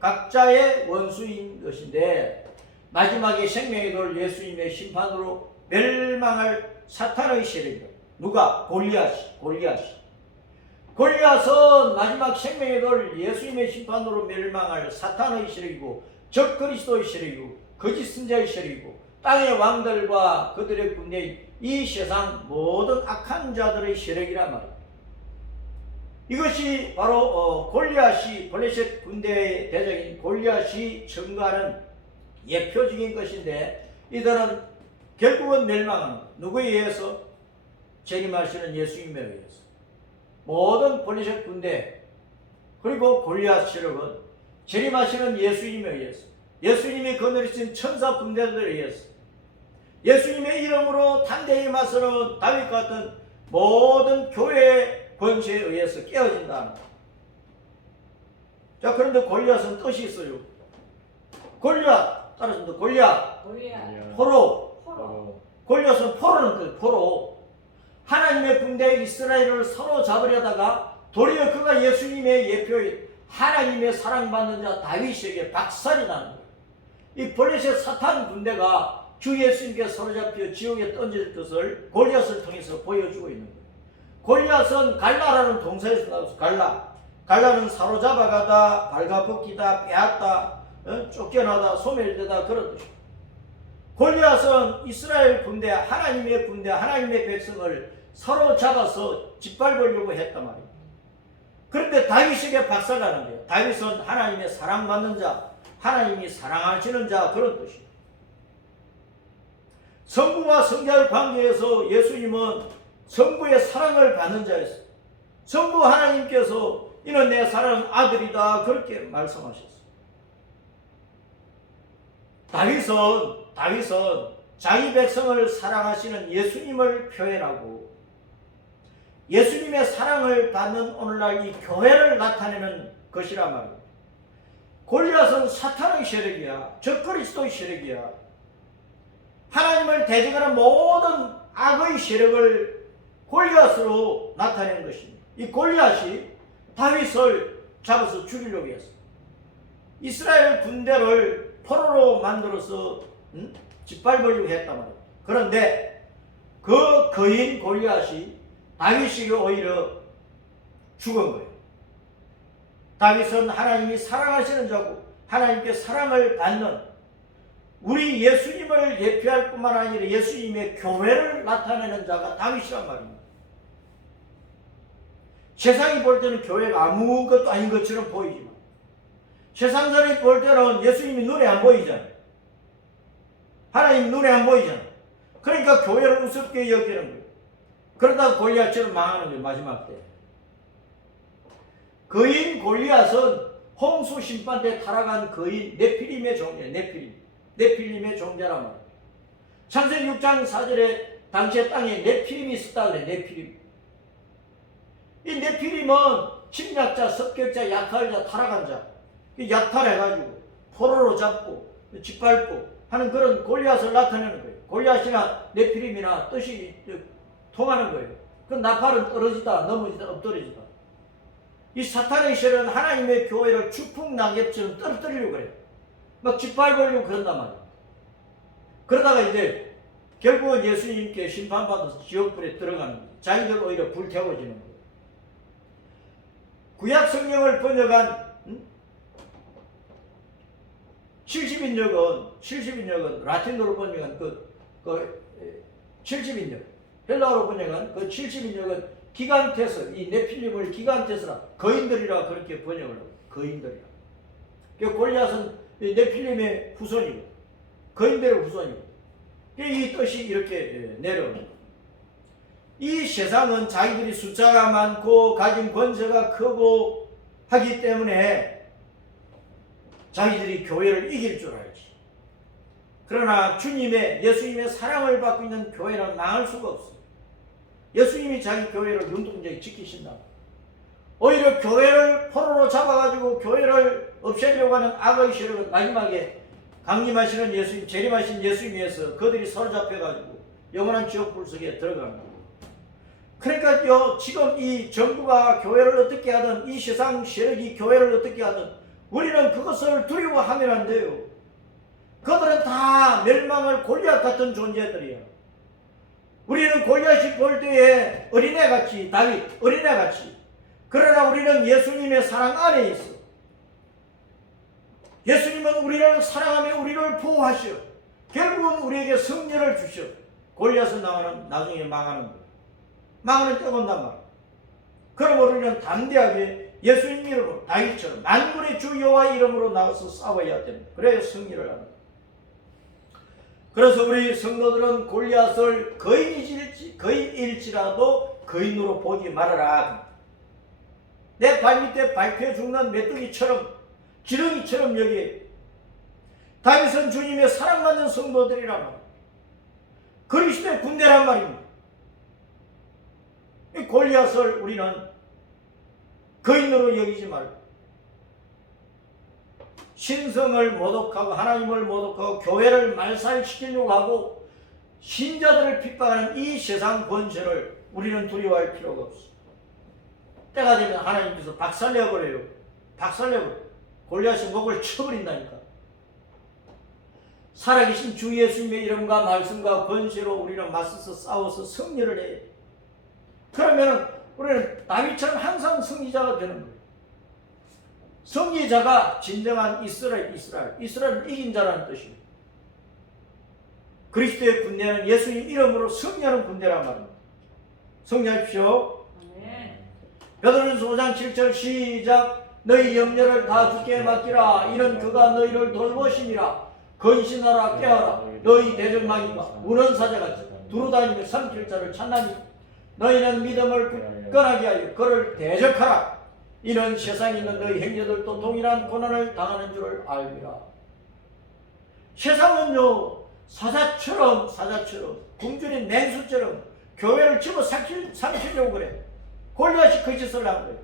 각자의 원수인 것인데, 마지막에 생명의 돌 예수님의 심판으로 멸망할 사탄의 세력이다. 누가? 골리앗은 마지막 생명의 돌 예수님의 심판으로 멸망할 사탄의 세력이고, 적 그리스도의 세력이고, 거짓 선자의 세력이고, 땅의 왕들과 그들의 군대인 이 세상 모든 악한 자들의 세력이란 말입니다. 이것이 바로 골리앗이, 블레셋 군대의 대장인 골리앗이 증거하는 예표적인 것인데, 이들은 결국은 멸망하는, 누구에 의해서? 재림하시는 예수님에 의해서. 모든 블레셋 군대 그리고 골리앗 세력은 재림하시는 예수님에 의해서, 예수님이 거느리신 천사 군대들에 의해서, 예수님의 이름으로 단대히 맞서는 다윗 같은 모든 교회의 권세에 의해서 깨어진다. 자, 그런데 골리앗은 뜻이 있어요. 골리앗 따라서 골리앗 포로. 골리앗은 포로는 뜻. 포로. 하나님의 군대 이스라엘을 사로잡으려다가 도리어 그가 예수님의 예표인 하나님의 사랑받는 자 다윗에게 박살이 나는 거예요. 이 블레셋 사탄 군대가 주 예수님께 사로잡혀 지옥에 던질 것을 골리앗을 통해서 보여주고 있는 거예요. 골리앗은 갈라라는 동사에서 나와서 갈라는 사로잡아가다, 발가벗기다, 빼앗다, 쫓겨나다, 소멸되다 그런 뜻이에요. 골리앗은 이스라엘 군대, 하나님의 군대, 하나님의 백성을 사로잡아서 짓밟으려고 했단 말이에요. 그런데 다윗에게 박살나는 거예요. 다윗은 하나님의 사랑받는 자, 하나님이 사랑하시는 자 그런 뜻이에요. 성부와 성자의 관계에서 예수님은 성부의 사랑을 받는 자였어요. 성부 하나님께서 이는 내 사랑하는 아들이다 그렇게 말씀하셨어요. 다윗은 자기 백성을 사랑하시는 예수님을 표현하고, 예수님의 사랑을 받는 오늘날 이 교회를 나타내는 것이란 말입니다. 골리앗은 사탄의 세력이야. 적 그리스도의 세력이야. 하나님을 대적하는 모든 악의 세력을 골리앗으로 나타내는 것입니다. 이 골리앗이 다윗을 잡아서 죽이려고 했어요. 이스라엘 군대를 포로로 만들어서 짓밟으려고 했단 말이에요. 그런데 그 거인 골리앗이 다윗에게 오히려 죽은 거예요. 다윗은 하나님이 사랑하시는 자고 하나님께 사랑을 받는, 우리 예수님을 예표할 뿐만 아니라 예수님의 교회를 나타내는 자가 다윗이란 말입니다. 세상이 볼 때는 교회가 아무것도 아닌 것처럼 보이지만 세상 사람이 볼 때는 예수님이 눈에 안 보이잖아요. 하나님 눈에 안 보이잖아요. 그러니까 교회를 우습게 여기는 거예요. 그러다가 골리앗처럼 망하는 거예요. 마지막 때. 거인 골리앗은 홍수 심판 때 타락한 거인 네피림의 종이에요. 네필림의 종자란 말이에요. 창세기 6장 4절에 당시의 땅에 네피림이 있었다 그래. 네피림. 이 네피림은 침략자, 습격자, 약탈 자, 타락한 자. 약탈해가지고 포로로 잡고 짓밟고 하는 그런 골리앗을 나타내는 거예요. 골리앗이나 네피림이나 뜻이 통하는 거예요. 그 나팔은 떨어지다, 넘어지다, 엎드러지다. 이 사탄의 실은 하나님의 교회를 추풍 낙엽처럼 떨어뜨리려고 그래요. 막 짓밟으려고 그런단 말이에요. 그러다가 이제 결국은 예수님께 심판받아서 지옥불에 들어가는 거예요. 자기들 오히려 불태워지는 거예요. 구약 성경을 번역한 70인역은 라틴어로 번역한 70인역, 헬라어로 번역한 그 70인역은 기간테스, 이 네필림을 기간테스라, 거인들이라 그렇게 번역을 하고, 거인들이라. 그 골리앗은 네필림의 후손이고, 거인들의 후손이고, 이 뜻이 이렇게 내려옵니다. 이 세상은 자기들이 숫자가 많고 가진 권세가 크고 하기 때문에 자기들이 교회를 이길 줄 알지. 그러나 예수님의 사랑을 받고 있는 교회는 망할 수가 없어요. 예수님이 자기 교회를 눈동자에 지키신다. 오히려 교회를 포로로 잡아가지고 교회를 없애려고 하는 악의 세력은 마지막에 강림하시는 예수님, 재림하신 예수님에서 그들이 사로잡혀가지고 영원한 지옥 불속에 들어가는 거예요. 그러니까 지금 이 정부가 교회를 어떻게 하든 이 세상 세력이 교회를 어떻게 하든 우리는 그것을 두려워하면 안 돼요. 그들은 다 멸망할 골리앗 같은 존재들이에요. 우리는 골리앗이 볼 때에 어린애같이, 다윗 어린애같이. 그러나 우리는 예수님의 사랑 안에 있어. 예수님은 우리를 사랑하며 우리를 보호하시오. 결국은 우리에게 승리를 주시오. 골리앗은 나중에 망하는 거예요. 망하는 때가 온단 말이에요. 그럼 우리는 담대하게 예수님 이름으로 다윗처럼 만군의 주 여호와 이름으로 나가서 싸워야 됩니다. 그래야 승리를 합니다. 그래서 우리 성도들은 골리앗을 거인일지라도 거인으로 보지 말아라. 내 발밑에 밟혀 죽는 메뚜기처럼 지렁이처럼 여기 다윗은 주님의 사랑받는 성도들이란 말이에요. 그리스도의 군대란 말입니다. 이 골리앗을 우리는 거인으로 여기지 말고 신성을 모독하고 하나님을 모독하고 교회를 말살시키려고 하고 신자들을 핍박하는 이 세상 권세를 우리는 두려워할 필요가 없어. 때가 되면 하나님께서 박살내버려요. 박살내버려요. 골리앗이 목을 쳐버린다니까. 살아계신 주 예수님의 이름과 말씀과 권세로 우리는 맞서서 싸워서 승리를 해요. 그러면 우리는 다윗처럼 항상 승리자가 되는 거예요. 승리자가 진정한 이스라엘을 이긴 자라는 뜻입니다. 그리스도의 군대는 예수님 이름으로 승리하는 군대란 말입니다. 승리하십시오. 베드로전서 5장 7절 시작. 너희 염려를 다 주께 맡기라. 이는 그가 너희를 돌보심이라. 건신하라 깨어라. 너희 대적마귀가 우는 사자같이 두루다니며 삼킬 자를 찾나니 너희는 믿음을 굳건하게 하여 그를 대적하라. 이는 세상에 있는 너희 형제들도 동일한 고난을 당하는 줄을 알미라. 세상은요 사자처럼 굶주린 맹수처럼 교회를 집어삼키려고 그래. 골리앗이 그 짓을 한 거예요.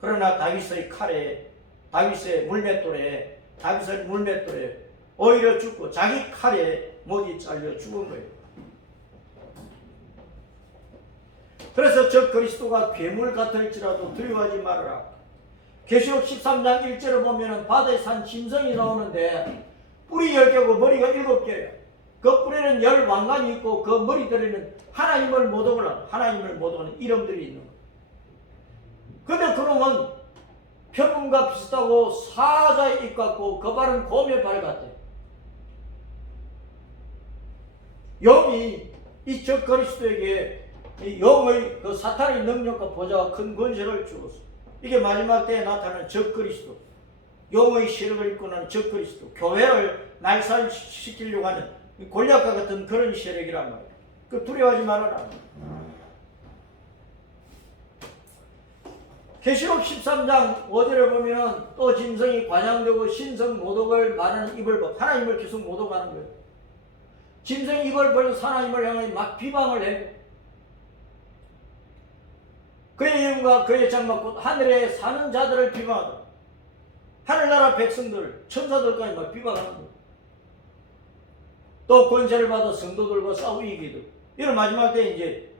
그러나 다윗의 칼에, 다윗의 물맷돌에 오히려 죽고 자기 칼에 목이 잘려 죽은 거예요. 그래서 저 그리스도가 괴물 같을지라도 두려워하지 말아라. 계시록 13장 1절을 보면 바다에 산 짐승이 나오는데 뿔이 10개고 머리가 7개예요. 그 뿔에는 10왕관이 있고 그 머리들에는 하나님을 모독하는 이름들이 있는 거예요. 근데 그놈은 표범과 비슷하고 사자의 입 같고 그 발은 곰의 발 같아요. 영이 이 저 그리스도에게 이 영의 그 사탄의 능력과 보좌와 큰 권세를 주었어. 이게 마지막 때에 나타나는 적 그리스도. 용의 세력을 이끄는 적그리스도, 교회를 말살시키려고 하는 골리앗과 같은 그런 세력이란 말이에요. 그 두려워하지 말아라. 계시록 13장 5절에 보면 또 짐승이 관양되고 신성 모독을 말하는 입을 벌, 하나님을 계속 모독하는 거예요. 짐승이 입을 벌려서 하나님을 향해 막 비방을 해. 그의 이름과 그의 장막 곧 하늘에 사는 자들을 비방하다. 하늘나라 백성들, 천사들까지 막 비방하는 거예요. 또 권세를 받아 성도들과 싸워 이기도. 이런 마지막 때 이제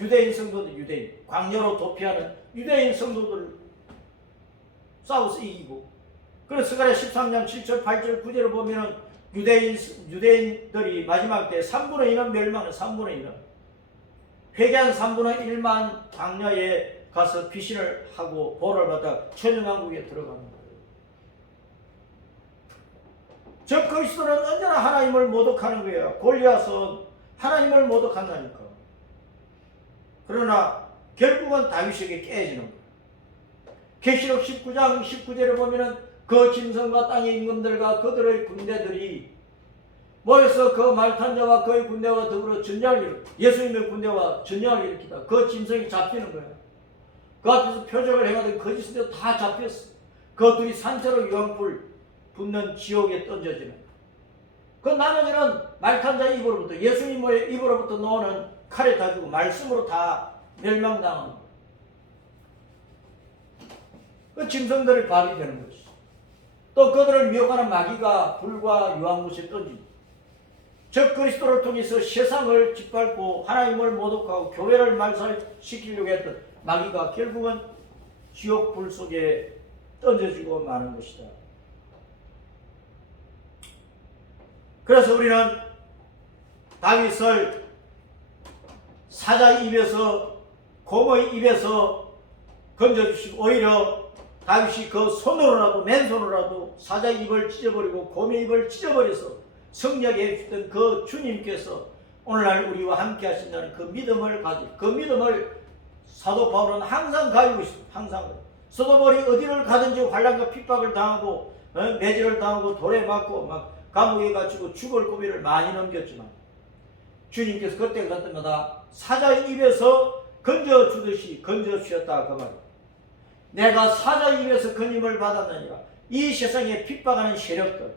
유대인 성도들, 유대인 광야로 도피하는 유대인 성도들 싸워서 이기고. 그래서 스가랴 13장 7절 8절 9절을 보면은 유대인들이 마지막 때 3분의 1은 멸망을 3분의 1은 회개한 3분의 1만 광야에 가서 귀신을 하고 벌을 받아 천연왕국에 들어가는 거예요. 저 그리스도는 언제나 하나님을 모독하는 거예요. 골리앗은 하나님을 모독한다니까. 그러나 결국은 다윗에게 깨지는 거예요. 계시록 19장 19절에 보면은 그 짐승과 땅의 임금들과 그들의 군대들이 모여서 그 말탄 자와 그의 군대와 더불어 전쟁을 일으켜 예수님의 군대와 전쟁을 일으키다. 그 짐승이 잡히는 거예요. 그 앞에서 표적을 행하던 거짓들 다 잡혔어. 그 둘이 산채로 유황불 붙는 지옥에 던져지는. 그 나머지는 말탄 자 입으로부터 예수님의 입으로부터 나오는 칼에 다 주고 말씀으로 다 멸망당하는 거예요. 그 짐승들이 밥이 되는 것이. 또 그들을 미혹하는 마귀가 불과 유황못에 던집니다. 즉 그리스도를 통해서 세상을 짓밟고 하나님을 모독하고 교회를 말살시키려고 했던 마귀가 결국은 지옥 불 속에 던져지고 마는 것이다. 그래서 우리는 다윗을 사자의 입에서 곰의 입에서 건져주시고 오히려 다윗이 그 손으로라도 맨손으로라도 사자의 입을 찢어버리고 곰의 입을 찢어버려서 승리하게 해주셨던 그 주님께서 오늘날 우리와 함께 하신다는 그 믿음을 가지고 그 믿음을 사도 바울은 항상 가지고 있습니다. 항상 사도 바울이 어디를 가든지 환난과 핍박을 당하고 매질을 당하고 돌에 맞고 막 감옥에 갇히고 죽을 고비를 많이 넘겼지만 주님께서 그때 갈 때마다 사자의 입에서 건져주듯이 건져주셨다 그 말이에요. 내가 사자의 입에서 건임을 받았느니라. 이 세상에 핍박하는 세력들,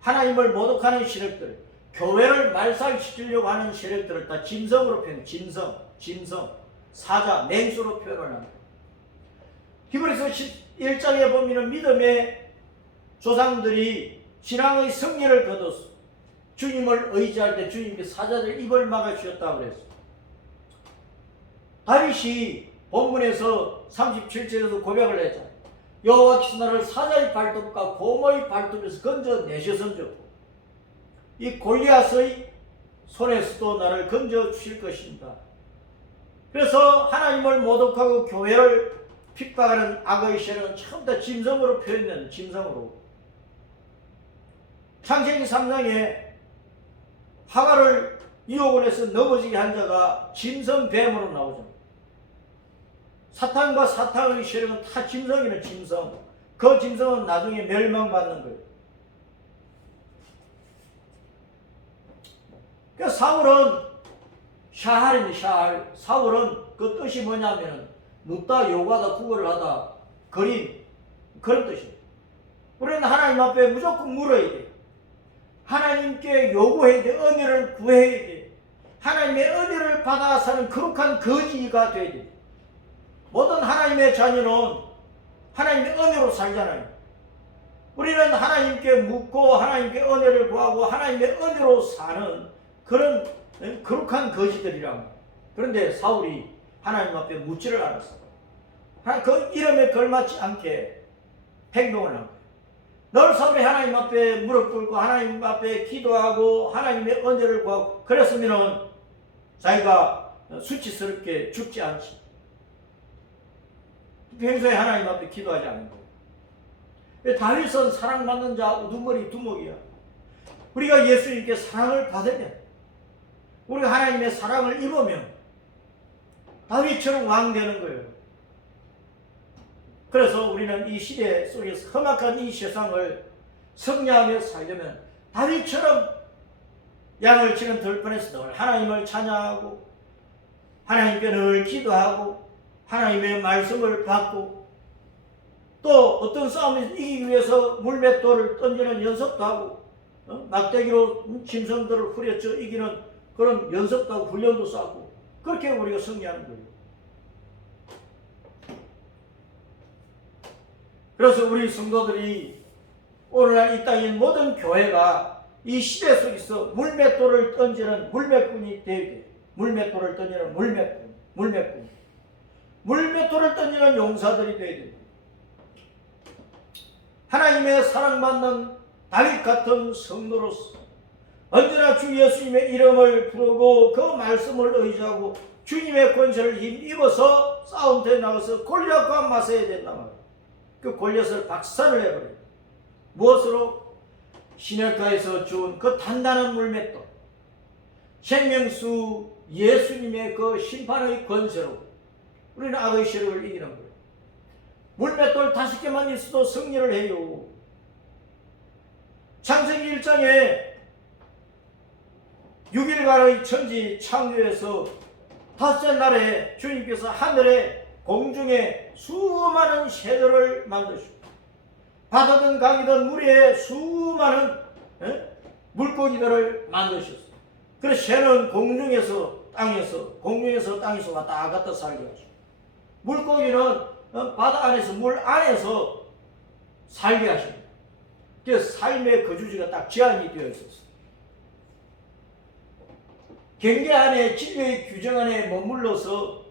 하나님을 모독하는 세력들, 교회를 말살시키려고 하는 세력들을 다 짐승으로 표현해요. 짐승, 사자, 맹수로 표현을 합니다. 히브리서 11장에 보면 믿음의 조상들이 신앙의 승리를 거뒀어. 주님을 의지할 때 주님께서 사자들 입을 막아주셨다고 그랬어. 다윗이 본문에서 37절에서 고백을 했잖아요. 여호와께서 나를 사자의 발톱과 곰의 발톱에서 건져내셨은즉 이 골리앗의 손에서도 나를 건져주실 것입니다. 그래서 하나님을 모독하고 교회를 핍박하는 악의 세력은 처음부터 짐승으로 표현되는 짐승으로. 창세기 3장에 하가를 유혹을 해서 넘어지게 한 자가 짐승 뱀으로 나오죠. 사탄과 사탄의 세력은 다 짐승이네. 짐승. 그 짐승은 나중에 멸망받는 거예요. 그 사울은 샤할입니다. 샤할. 사울은 그 뜻이 뭐냐면 묻다, 요구하다, 구걸을 하다, 거린 그런 뜻이에요. 우리는 하나님 앞에 무조건 물어야 돼. 하나님께 요구해야 돼. 은혜를 구해야 돼. 하나님의 은혜를 받아 사는 거룩한 거지가 돼야 돼. 모든 하나님의 자녀는 하나님의 은혜로 살잖아요. 우리는 하나님께 묻고 하나님께 은혜를 구하고 하나님의 은혜로 사는 그런 거룩한 거지들이란 말이에요. 그런데 사울이 하나님 앞에 묻지를 않았어요. 그 이름에 걸맞지 않게 행동을 한 거예요. 늘 사울이 하나님 앞에 무릎 꿇고 하나님 앞에 기도하고 하나님의 은혜를 구하고 그랬으면 자기가 수치스럽게 죽지 않지. 평소에 하나님 앞에 기도하지 않는 거예요. 다윗은 사랑받는 자 우두머리 두목이야. 우리가 예수님께 사랑을 받으면 우리가 하나님의 사랑을 입으면 다윗처럼 왕 되는 거예요. 그래서 우리는 이 시대 속에서 험악한 이 세상을 승리하며 살려면 다윗처럼 양을 치는 들판에서 늘 하나님을 찬양하고 하나님께 늘 기도하고 하나님의 말씀을 받고 또 어떤 싸움에서 이기기 위해서 물맷돌을 던지는 연습도 하고 막대기로 짐승들을 후려쳐 이기는 그런 연습도 하고 훈련도 쌓고 그렇게 우리가 승리하는 거예요. 그래서 우리 성도들이 오늘날 이 땅의 모든 교회가 이 시대 속에서 물맷돌을 던지는 물맷꾼이 되게 물맷돌을 던지는 물맷꾼 물맷돌을 던지는 용사들이 되어야 됩니다. 하나님의 사랑받는 다윗 같은 성도로서 언제나 주 예수님의 이름을 부르고 그 말씀을 의지하고 주님의 권세를 힘입어서 싸움터에 나가서 골리앗과 맞서야 된단 말이에요. 그 골리앗을 박살을 내버려요. 무엇으로? 시냇가에서 주운 그 단단한 물맷돌, 생명수 예수님의 그 심판의 권세로 우리는 악의 세력을 이기는 거예요. 물맷돌 5개만 있어도 승리를 해요. 창세기 1장에 6일간의 천지 창조에서 5째 날에 주님께서 하늘에 공중에 수많은 새들을 만드시고 바다든 강이든 물 위에 수많은 물고기들을 만드셨어요. 그래서 새는 공중에서 땅에서 왔다 갔다 살게 하시고 물고기는 바다 안에서 물 안에서 살게 하십니다. 그래서 삶의 거주지가 딱 제한이 되어 있었어요. 경계 안에 진리의 규정 안에 머물러서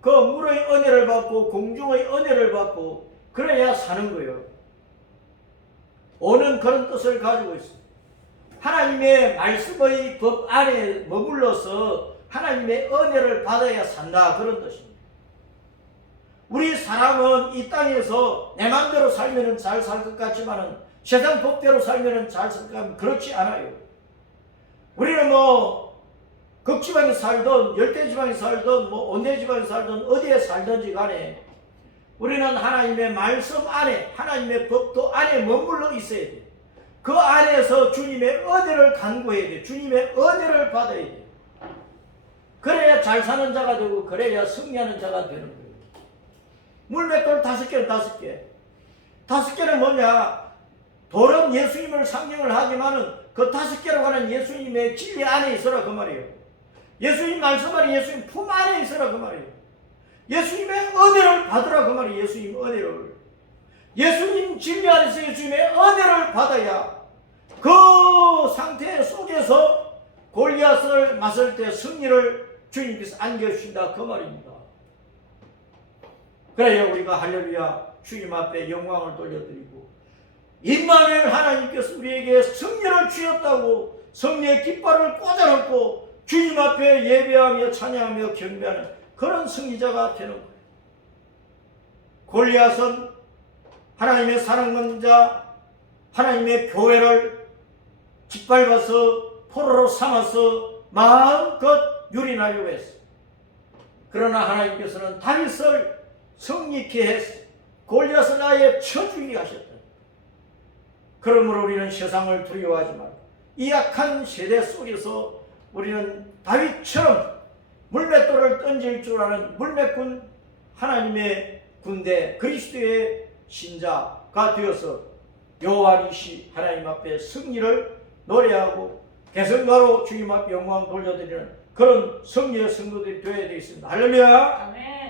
그 물의 은혜를 받고 공중의 은혜를 받고 그래야 사는 거예요. 오는 그런 뜻을 가지고 있습니다. 하나님의 말씀의 법 안에 머물러서 하나님의 은혜를 받아야 산다 그런 뜻입니다. 우리 사람은 이 땅에서 내 마음대로 살면 잘 살 것 같지만은 세상 법대로 살면 잘 살 것 같지만 그렇지 않아요. 우리는 극지방에 살든 열대지방에 살든 온대지방에 살든 어디에 살든지 간에 우리는 하나님의 말씀 안에 하나님의 법도 안에 머물러 있어야 돼요. 그 안에서 주님의 은혜를 간구해야 돼요. 주님의 은혜를 받아야 돼요. 그래야 잘 사는 자가 되고 그래야 승리하는 자가 되는 거예요. 물맷돌 5개는 5개. 5개는 뭐냐? 돌은 예수님을 상징을 하지만은 그 5개로 가는 예수님의 진리 안에 있어라 그 말이에요. 예수님 말씀 안에 예수님 품 안에 있어라 그 말이에요. 예수님의 은혜를 받으라 그 말이에요. 예수님 은혜를. 예수님 진리 안에서 예수님의 은혜를 받아야 그 상태 속에서 골리앗을 맞을 때 승리를 주님께서 안겨주신다 그 말입니다. 그래야 우리가 할렐루야 주님 앞에 영광을 돌려드리고 임마누엘 하나님께서 우리에게 승리를 주셨다고 승리의 깃발을 꽂아놓고 주님 앞에 예배하며 찬양하며 경배하는 그런 승리자가 되는 거예요. 골리앗은 하나님의 사랑받는 자 하나님의 교회를 짓밟아서 포로로 삼아서 마음껏 유린하려고 했어요. 그러나 하나님께서는 다윗을 승리케 해서 골리앗을 아예 쳐주게 하셨다. 그러므로 우리는 세상을 두려워하지 말고 이 악한 세대 속에서 우리는 다윗처럼 물맷돌을 던질 줄 아는 물맷꾼 하나님의 군대 그리스도의 신자가 되어서 여호와니시 하나님 앞에 승리를 노래하고 개성가로 주님 앞에 영광 돌려드리는 그런 승리의 성도들이 되어야 되겠습니다. 할렐루야. 아멘.